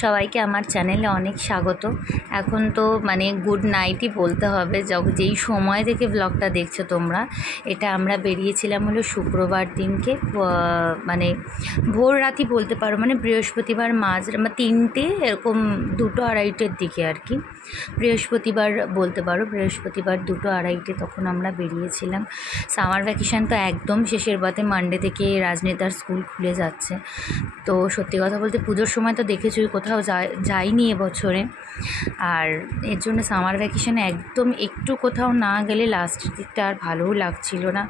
সবাইকে আমার চ্যানেলে অনেক স্বাগত। এখন তো মানে গুড নাইটই বলতে হবে, যেই সময় থেকে ব্লগটা দেখছো তোমরা। এটা আমরা বেরিয়েছিলাম হলো শুক্রবার দিনকে, মানে ভোর রাতই বলতে পারো, মানে বৃহস্পতিবার তিনটে এরকম 2-2:30-টের দিকে আর কি। বৃহস্পতিবার বলতে পারো, বৃহস্পতিবার 2-2:30-টে তখন আমরা বেরিয়েছিলাম। সামার ভ্যাকেশান তো একদম শেষের পথে, মানডে থেকে রাজনীতার স্কুল খুলে যাচ্ছে। তো সত্যি কথা বলতে পুজোর সময় তো দেখেছই কোথাও যাইনি এবছরে। আর এর জন্য সামার ভ্যাকেশানে একদম একটু কোথাও না গেলে লাস্টের দিকটা আর ভালোও লাগছিল না,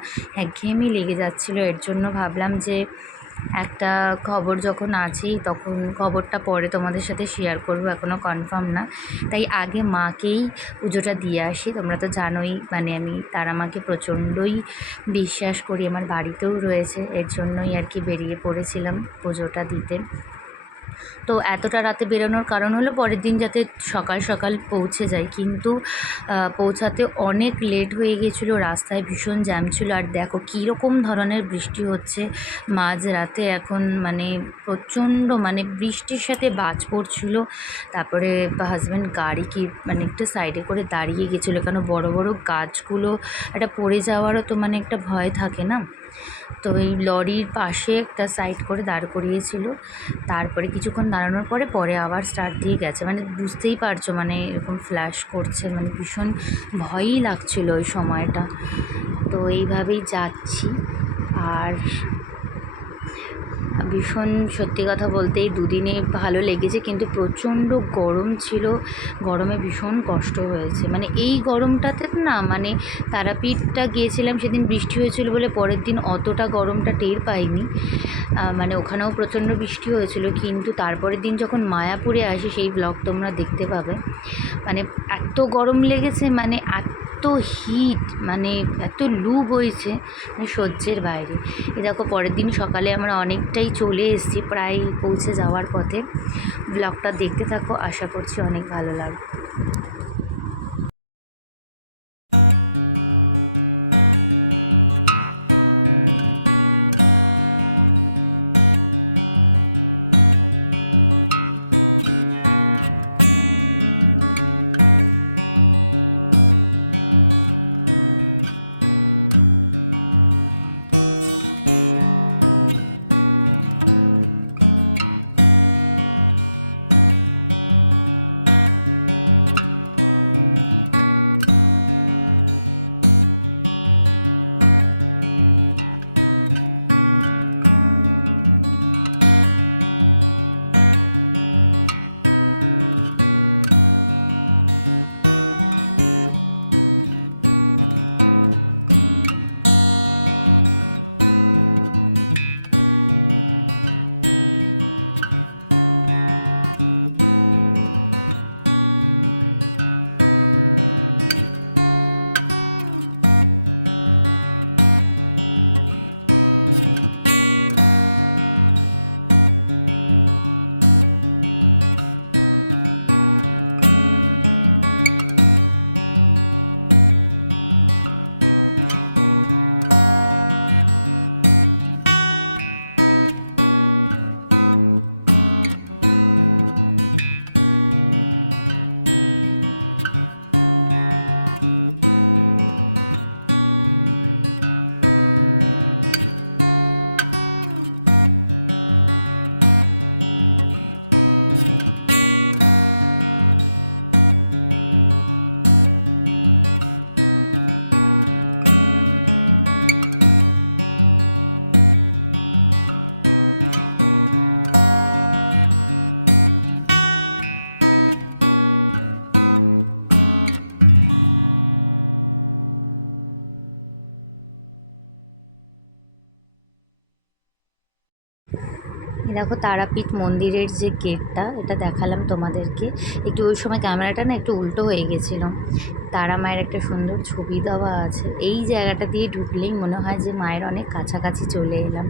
একঘেয়েমি লেগে যাচ্ছিলো। এর জন্য ভাবলাম যে একটা খবর যখন আছেই তখন খবরটা পরে তোমাদের সাথে শেয়ার করবো, এখনও কনফার্ম না। তাই আগে মাকেই পুজোটা দিয়ে আসি। তোমরা তো জানোই মানে আমি তারা মাকে প্রচণ্ডই বিশ্বাস করি, আমার বাড়িতেও রয়েছে। এর জন্যই আর কি বেরিয়ে পড়েছিলাম পুজোটা দিতে। তো এতটা রাতে বেরোনোর কারণ হলো পরের দিন যাতে সকাল সকাল পৌঁছে যাই, কিন্তু পৌঁছাতে অনেক লেট হয়ে গিয়েছিলো, রাস্তায় ভীষণ জ্যাম ছিল। আর দেখো কীরকম ধরনের বৃষ্টি হচ্ছে মাঝরাতে, এখন মানে প্রচণ্ড মানে বৃষ্টির সাথে বাজ পড়ছিল। তারপরে হাজব্যান্ড গাড়ি মানে একটু সাইডে করে দাঁড়িয়ে গেছিলো, কেন বড় বড় গাছগুলো একটা পড়ে যাওয়ারও তো মানে একটা ভয় থাকে না। তো এই লরির পাশে একটা সাইড করে দাঁড় করিয়েছিল। তারপরে কিছুক্ষণ দাঁড়ানোর পরে আবার স্টার্ট দিয়ে গেছে। মানে বুঝতেই পারছো, মানে এরকম ফ্ল্যাশ করছে, মানে ভীষণ ভয়ই লাগছিল ওই সময়টা। তো এইভাবেই যাচ্ছি। আর ভীষণ সত্যি কথা বলতে এই দুদিনে ভালো লেগেছে, কিন্তু প্রচণ্ড গরম ছিল, গরমে ভীষণ কষ্ট হয়েছে। মানে এই গরমটাতে না, মানে তারাপীঠটা গিয়েছিলাম সেদিন বৃষ্টি হয়েছিল বলে পরের দিন অতটা গরমটা টের পাইনি, মানে ওখানেও প্রচণ্ড বৃষ্টি হয়েছিল। কিন্তু তারপরের দিন যখন মায়াপুরে আসি, সেই ব্লগ তোমরা দেখতে পাবে, মানে এত গরম লেগেছে, মানে এত হিট, মানে এত লু বইছে, মানে সহ্যের বাইরে। এ দেখো পরের দিন সকালে আমরা অনেকটাই চলে এসেছি, প্রায় পৌঁছে যাওয়ার পথে। ব্লগটা দেখতে থাকো, আশা করছি অনেক ভালো লাগবে। দেখো তারাপীঠ মন্দিরের যে গেটটা, এটা দেখালাম তোমাদেরকে। একটু ওই সময় ক্যামেরাটা না একটু উল্টো হয়ে গেছিলো। তারা মায়ের একটা সুন্দর ছবি দেওয়া আছে। এই জায়গাটা দিয়ে ঢুকলেই মনে হয় যে মায়ের অনেক কাছাকাছি চলে এলাম।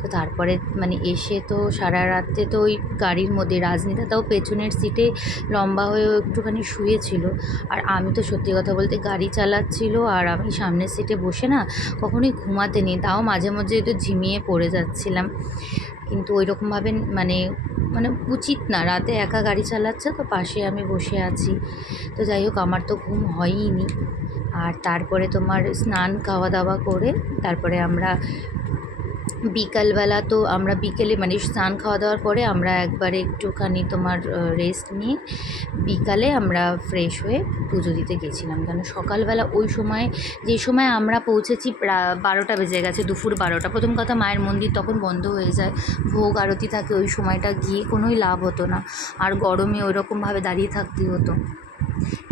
তো তারপরে মানে এসে তো সারা রাত্রে তো ওই গাড়ির মধ্যে, রাজনীতাটাও পেছনের সিটে লম্বা হয়েও একটুখানি শুয়েছিল। আর আমি তো সত্যি কথা বলতে গাড়ি চালাচ্ছিল, আর আমি সামনের সিটে বসে না কখনোই ঘুমাতে নেই, তাও মাঝে মাঝে একটু ঝিমিয়ে পড়ে যাচ্ছিলাম। কিন্তু ওইরকমভাবে মানে মানে উচিত না, রাতে একা গাড়ি চালাচ্ছে তো পাশে আমি বসে আছি। তো যাই হোক, আমার তো ঘুম হয়ইনি। আর তারপরে তোমার স্নান খাওয়া দাওয়া করে তারপরে আমরা বিকালবেলা, তো আমরা বিকেলে মানে স্নান খাওয়া দাওয়ার পরে আমরা একবারে একটুখানি তোমার রেস্ট নিয়ে বিকালে আমরা ফ্রেশ হয়ে পুজো দিতে গেছিলাম। কারণ সকালবেলা ওই সময়, যে সময় আমরা পৌঁছেছি 12টা বেজে গেছে, দুপুর 12টা। প্রথম কথা, মায়ের মন্দির তখন বন্ধ হয়ে যায়, ভোগ আরতি থাকে, ওই সময়টা গিয়ে কোনোই লাভ হতো না, আর গরমে ওইরকমভাবে দাঁড়িয়ে থাকতে হতো।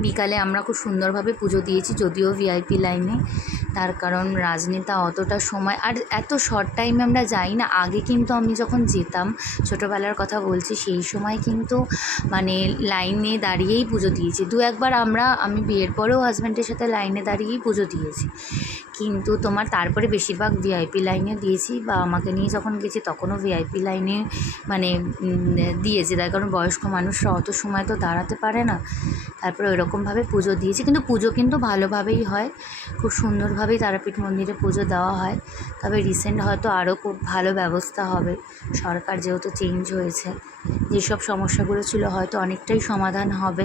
বিকালে আমরা খুব সুন্দরভাবে পুজো দিয়েছি, যদিও ভিআইপি লাইনে, তার কারণ রাজনেতা অতটা সময় আর এত শর্ট টাইমে আমরা যাই না। আগে কিন্তু আমি যখন যেতাম, ছোটোবেলার কথা বলছি, সেই সময় কিন্তু মানে লাইনে দাঁড়িয়েই পুজো দিয়েছি। একবার আমি বিয়ের পরেও হাজব্যান্ডের সাথে লাইনে দাঁড়িয়েই পুজো দিয়েছি, কিন্তু তোমার তারপরে বেশিরভাগ ভিআইপি লাইনে দিয়েছি, বা আমাকে নিয়ে যখন গেছি তখনও ভিআইপি লাইনে মানে দিয়েছি, তার কারণ বয়স্ক মানুষরা অত সময় তো দাঁড়াতে পারে না। তারপরে ওইরকমভাবে পুজো দিয়েছি, কিন্তু পুজো কিন্তু ভালোভাবেই হয়, খুব সুন্দরভাবেই তারাপীঠ মন্দিরে পুজো দেওয়া হয়। তবে রিসেন্ট হয়তো আরও খুব ভালো ব্যবস্থা হবে, সরকার যেহেতু চেঞ্জ হয়েছে, যেসব সমস্যাগুলো ছিল হয়তো অনেকটাই সমাধান হবে।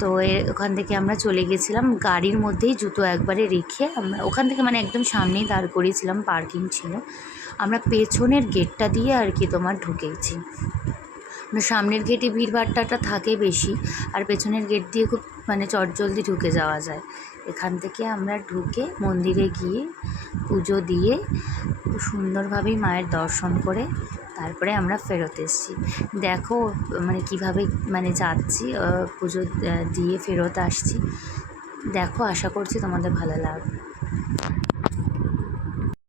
তো ওখান থেকে আমরা চলে গেছিলাম, গাড়ির মধ্যেই জুতো একবারে রেখে আমরা ওখান থেকে মানে একদম সামনেই দাঁড় করিয়েছিলাম, পার্কিং ছিল। আমরা পেছনের গেটটা দিয়ে আর কি তোমার ঢুকেছি। সামনের গেটে ভিড়ভাট্টাটা থাকে বেশি, আর পেছনের গেট দিয়ে খুব মানে চটজলদি ঢুকে যাওয়া যায়। এখান থেকে আমরা ঢুকে মন্দিরে গিয়ে পুজো দিয়ে খুব সুন্দরভাবেই মায়ের দর্শন করে তারপরে আমরা ফেরত এসেছি। দেখো মানে কীভাবে মানে যাচ্ছি, পুজো দিয়ে ফেরত আসছি। দেখো, আশা করছি তোমাদের ভালো লাগবে।